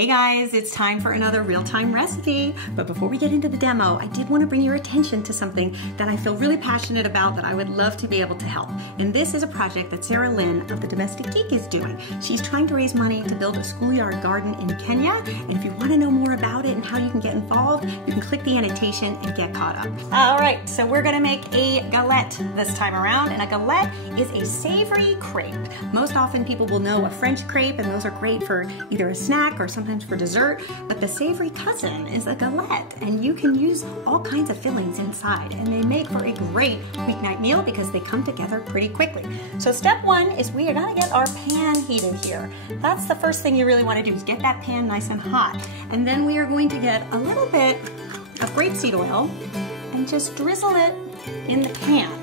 Hey guys, it's time for another real-time recipe. But before we get into the demo, I did want to bring your attention to something that I feel really passionate about that I would love to be able to help. And this is a project that Sarah Lynn of The Domestic Geek is doing. She's trying to raise money to build a schoolyard garden in Kenya. And if you want to know more about it and how you can get involved, you can click the annotation and get caught up. All right, so we're gonna make a galette this time around. And a galette is a savory crepe. Most often people will know a French crepe, and those are great for either a snack or sometimes for dessert, but the savory cousin is a galette, and you can use all kinds of fillings inside, and they make for a great weeknight meal because they come together pretty quickly. So step one is we are gonna get our pan heated here. That's the first thing you really want to do, is get that pan nice and hot. And then we are going to get a little bit of grapeseed oil and just drizzle it in the pan.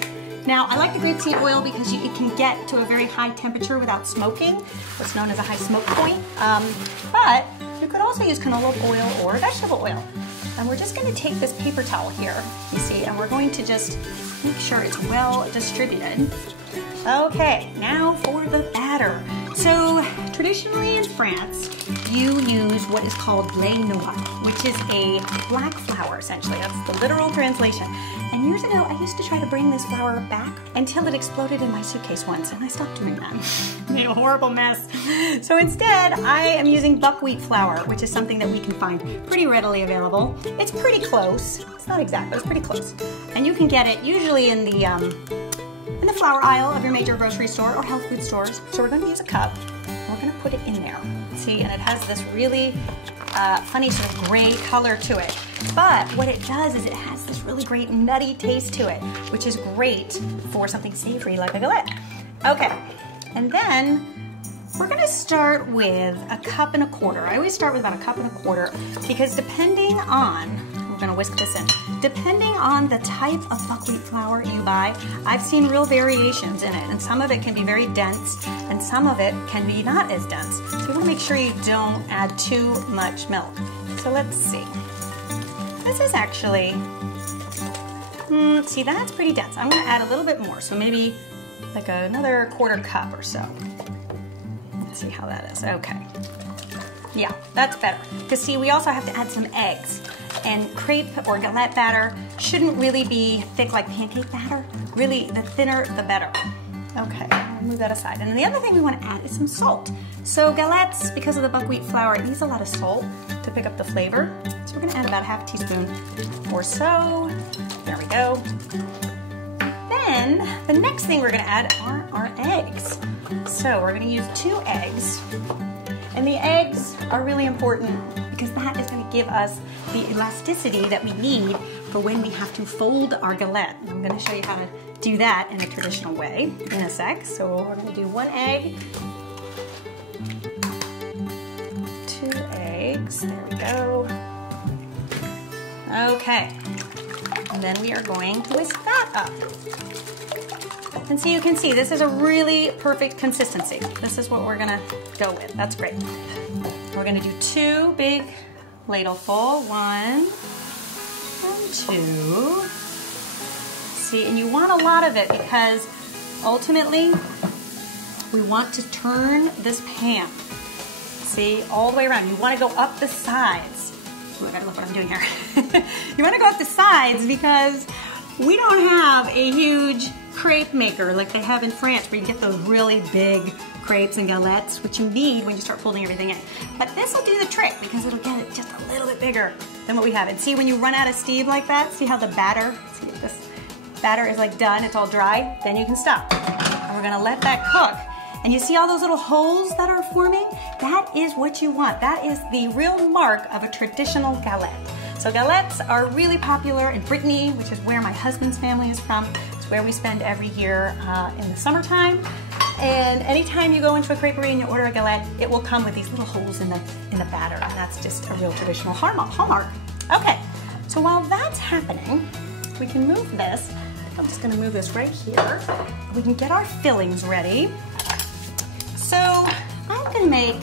Now, I like the grapeseed oil because it can get to a very high temperature without smoking, what's known as a high smoke point. But you could also use canola oil or vegetable oil. And we're just going to take this paper towel here, you see, and we're going to just make sure it's well distributed. Okay, now for the batter. So traditionally in France, you use what is called blé noir, which is a black flour, essentially. That's the literal translation. And years ago, I used to try to bring this flour back until it exploded in my suitcase once, and I stopped doing that. Made a horrible mess. So instead, I am using buckwheat flour, which is something that we can find pretty readily available. It's pretty close. It's not exact, but it's pretty close. And you can get it usually in the flour aisle of your major grocery store or health food stores. So we're going to use a cup, and we're going to put it in there. See, and it has this really funny sort of gray color to it. But what it does is it has this really great nutty taste to it, which is great for something savory like a galette. Okay, and then we're gonna start with 1.25 cups. I always start with about 1.25 cups because depending on, we're gonna whisk this in, depending on the type of buckwheat flour you buy, I've seen real variations in it, and some of it can be very dense and some of it can be not as dense. So you wanna make sure you don't add too much milk. So let's see. This is actually, see, that's pretty dense. I'm gonna add a little bit more, so maybe like another 1/4 cup or so. Let's see how that is, okay. Yeah, that's better. Because see, we also have to add some eggs. And crepe or galette batter shouldn't really be thick like pancake batter. Really, the thinner, the better. Okay, I'll move that aside. And then the other thing we want to add is some salt. So galettes, because of the buckwheat flour, it needs a lot of salt to pick up the flavor. So we're going to add about 1/2 teaspoon or so. There we go. Then the next thing we're going to add are our eggs. So we're going to use 2 eggs. And the eggs are really important because that is going to give us the elasticity that we need for when we have to fold our galette. And I'm going to show you how to do that in a traditional way in a sec. So we're going to do 1 egg, 2 eggs, there we go. Okay, and then we are going to whisk that up. And so you can see this is a really perfect consistency. This is what we're gonna go with. That's great. We're gonna do 2 big ladleful, 1 and 2. See, and you want a lot of it because ultimately we want to turn this pan, see, all the way around. You want to go up the sides. Ooh, I gotta look what I'm doing here. You want to go up the sides because we don't have a huge crepe maker like they have in France where you get those really big crepes and galettes, which you need when you start folding everything in. But this will do the trick because it'll get it just a little bit bigger than what we have. And see, when you run out of steam like that, see how the batter, see if this batter is like done, it's all dry, then you can stop. And we're gonna let that cook. And you see all those little holes that are forming? That is what you want. That is the real mark of a traditional galette. So galettes are really popular in Brittany, which is where my husband's family is from. It's where we spend every year in the summertime. And anytime you go into a creperie and you order a galette, it will come with these little holes in the batter, and that's just a real traditional hallmark. Okay, so while that's happening, we can move this. I'm just gonna move this right here. We can get our fillings ready. So I'm gonna make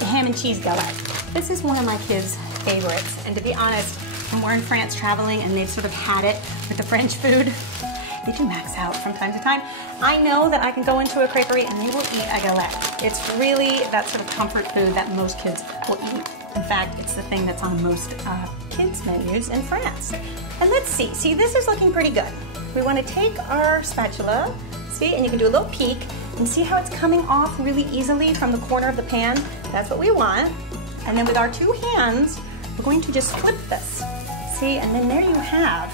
the ham and cheese galette. This is one of my kids' favorites, and to be honest, when we're in France traveling and they've sort of had it with the French food, they do max out from time to time. I know that I can go into a creperie and they will eat a galette. It's really that sort of comfort food that most kids will eat fact, it's the thing that's on most kids' menus in France. And let's see, this is looking pretty good. We want to take our spatula, see, and you can do a little peek, and see how it's coming off really easily from the corner of the pan? That's what we want. And then with our two hands, we're going to just flip this. See, and then there you have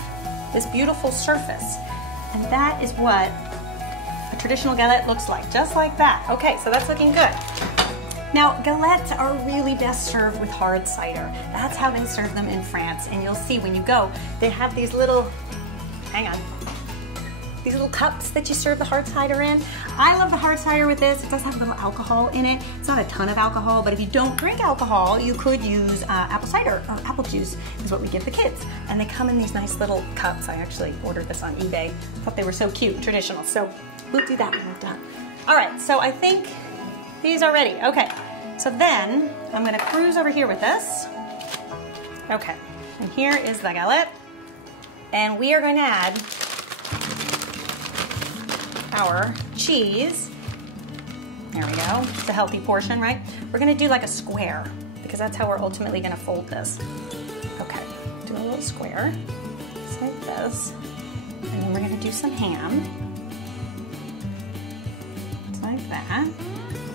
this beautiful surface. And that is what a traditional galette looks like, just like that. Okay, so that's looking good. Now, galettes are really best served with hard cider. That's how they serve them in France. And you'll see when you go, they have these little, these little cups that you serve the hard cider in. I love the hard cider with this. It does have a little alcohol in it. It's not a ton of alcohol, but if you don't drink alcohol, you could use apple cider or apple juice is what we give the kids. And they come in these nice little cups. I actually ordered this on eBay. I thought they were so cute and traditional. So we'll do that when we're done. All right, so I think these are ready. Okay, so then I'm gonna cruise over here with this. Okay, and here is the galette. And we are going to add our cheese. There we go. It's a healthy portion, right? We're gonna do like a square because that's how we're ultimately gonna fold this. Okay, do a little square, just like this. And then we're gonna do some ham, just like that.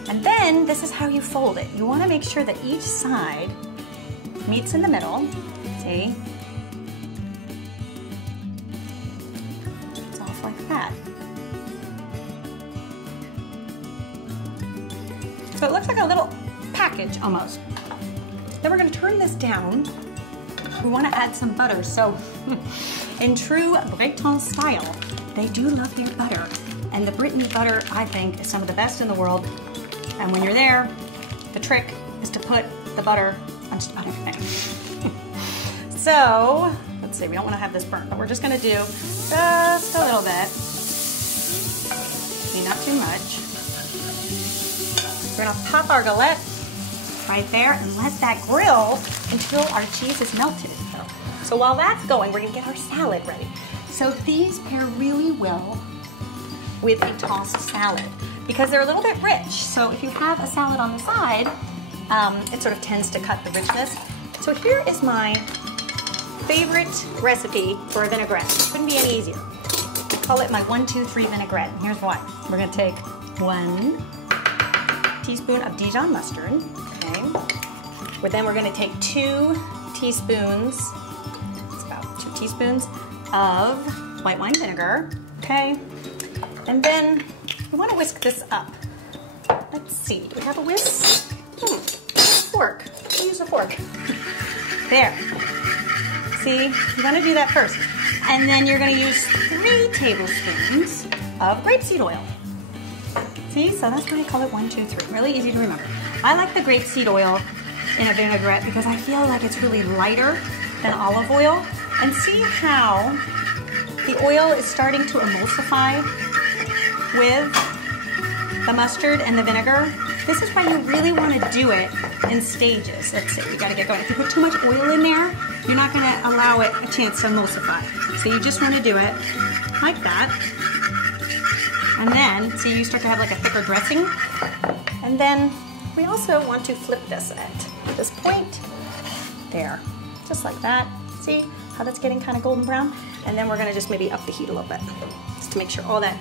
And then this is how you fold it. You wanna make sure that each side meets in the middle, see? It's off like that. So it looks like a little package almost. Then we're gonna turn this down. We wanna add some butter. So in true Breton style, they do love their butter. And the Brittany butter, I think, is some of the best in the world. And when you're there, the trick is to put the butter on just about everything. So, let's see, we don't wanna have this burnt, but we're just gonna do just a little bit. Okay, not too much. We're gonna pop our galette right there and let that grill until our cheese is melted. So while that's going, we're gonna get our salad ready. So these pair really well with a tossed salad because they're a little bit rich. So if you have a salad on the side, it sort of tends to cut the richness. So here is my favorite recipe for a vinaigrette. It couldn't be any easier. I call it my 1, 2, 3 vinaigrette. And here's why. We're gonna take 1 teaspoon of Dijon mustard, okay? Then we're gonna take 2 teaspoons, it's about 2 teaspoons of white wine vinegar, okay? And then we wanna whisk this up. Let's see, do we have a whisk? Fork, we'll use a fork. There, see, you wanna do that first. And then you're gonna use 3 tablespoons of grapeseed oil. See, so that's why I call it 1, 2, 3. Really easy to remember. I like the grapeseed oil in a vinaigrette because I feel like it's really lighter than olive oil. And see how the oil is starting to emulsify with the mustard and the vinegar? This is why you really want to do it in stages. Let's see, we gotta get going. If you put too much oil in there, you're not gonna allow it a chance to emulsify. So you just wanna do it like that. And then, see, you start to have like a thicker dressing. And then we also want to flip this at this point. There, just like that. See how that's getting kind of golden brown? And then we're gonna just maybe up the heat a little bit, just to make sure all that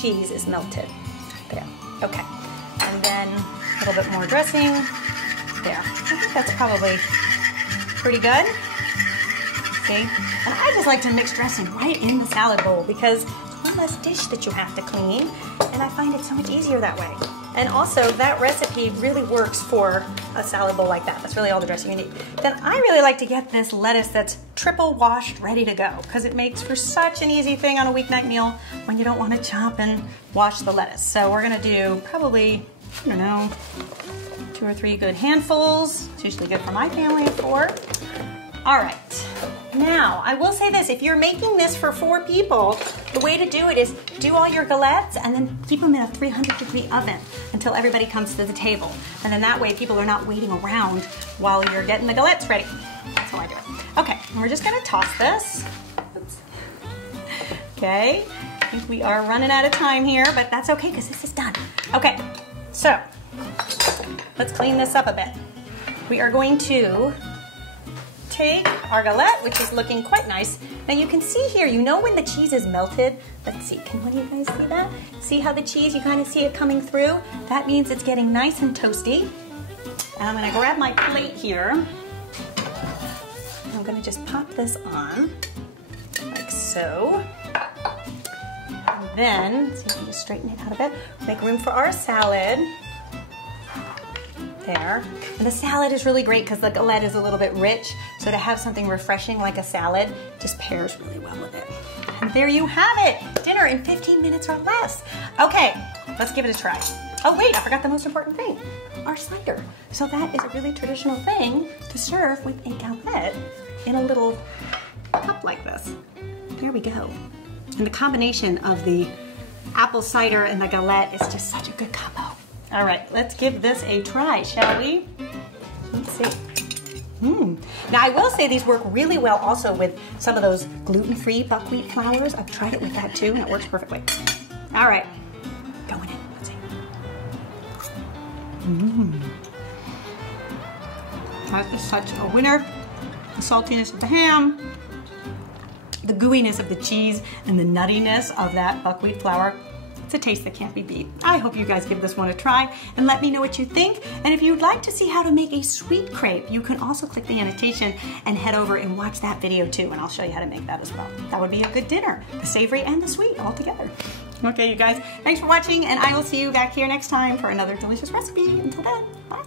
cheese is melted. There, okay. And then a little bit more dressing. There, I think that's probably pretty good. See, and I just like to mix dressing right in the salad bowl because one less dish that you have to clean, and I find it so much easier that way. And also, that recipe really works for a salad bowl like that. That's really all the dressing you need. Then I really like to get this lettuce that's triple washed, ready to go, because it makes for such an easy thing on a weeknight meal when you don't want to chop and wash the lettuce. So we're gonna do probably, I don't know, 2 or 3 good handfuls. It's usually good for my family of 4. All right, now I will say this, if you're making this for 4 people, the way to do it is do all your galettes and then keep them in a 300-degree oven until everybody comes to the table. And then that way people are not waiting around while you're getting the galettes ready. That's how I do it. Okay, and we're just gonna toss this. Oops. Okay, I think we are running out of time here, but that's okay because this is done. Okay, so let's clean this up a bit. we are going to take our galette, which is looking quite nice. Now you can see here, you know when the cheese is melted? Let's see, can one of you guys see that? See how the cheese, you kind of see it coming through? That means it's getting nice and toasty. And I'm gonna grab my plate here. I'm gonna just pop this on, like so. And then, see if we can just straighten it out a bit. Make room for our salad. There. And the salad is really great because the galette is a little bit rich, so to have something refreshing like a salad just pairs really well with it. And there you have it, dinner in 15 minutes or less. Okay, let's give it a try. Oh wait, I forgot the most important thing, our cider. So that is a really traditional thing to serve with a galette in a little cup like this. There we go. And the combination of the apple cider and the galette is just such a good combo. All right, let's give this a try, shall we? Let's see. Now I will say these work really well also with some of those gluten-free buckwheat flours. I've tried it with that too, and it works perfectly. All right, going in. Let's see. That is such a winner. The saltiness of the ham, the gooiness of the cheese, and the nuttiness of that buckwheat flour. It's a taste that can't be beat. I hope you guys give this one a try and let me know what you think. And if you'd like to see how to make a sweet crepe, you can also click the annotation and head over and watch that video too, and I'll show you how to make that as well. That would be a good dinner, the savory and the sweet all together. Okay, you guys, thanks for watching, and I will see you back here next time for another delicious recipe. Until then, bye.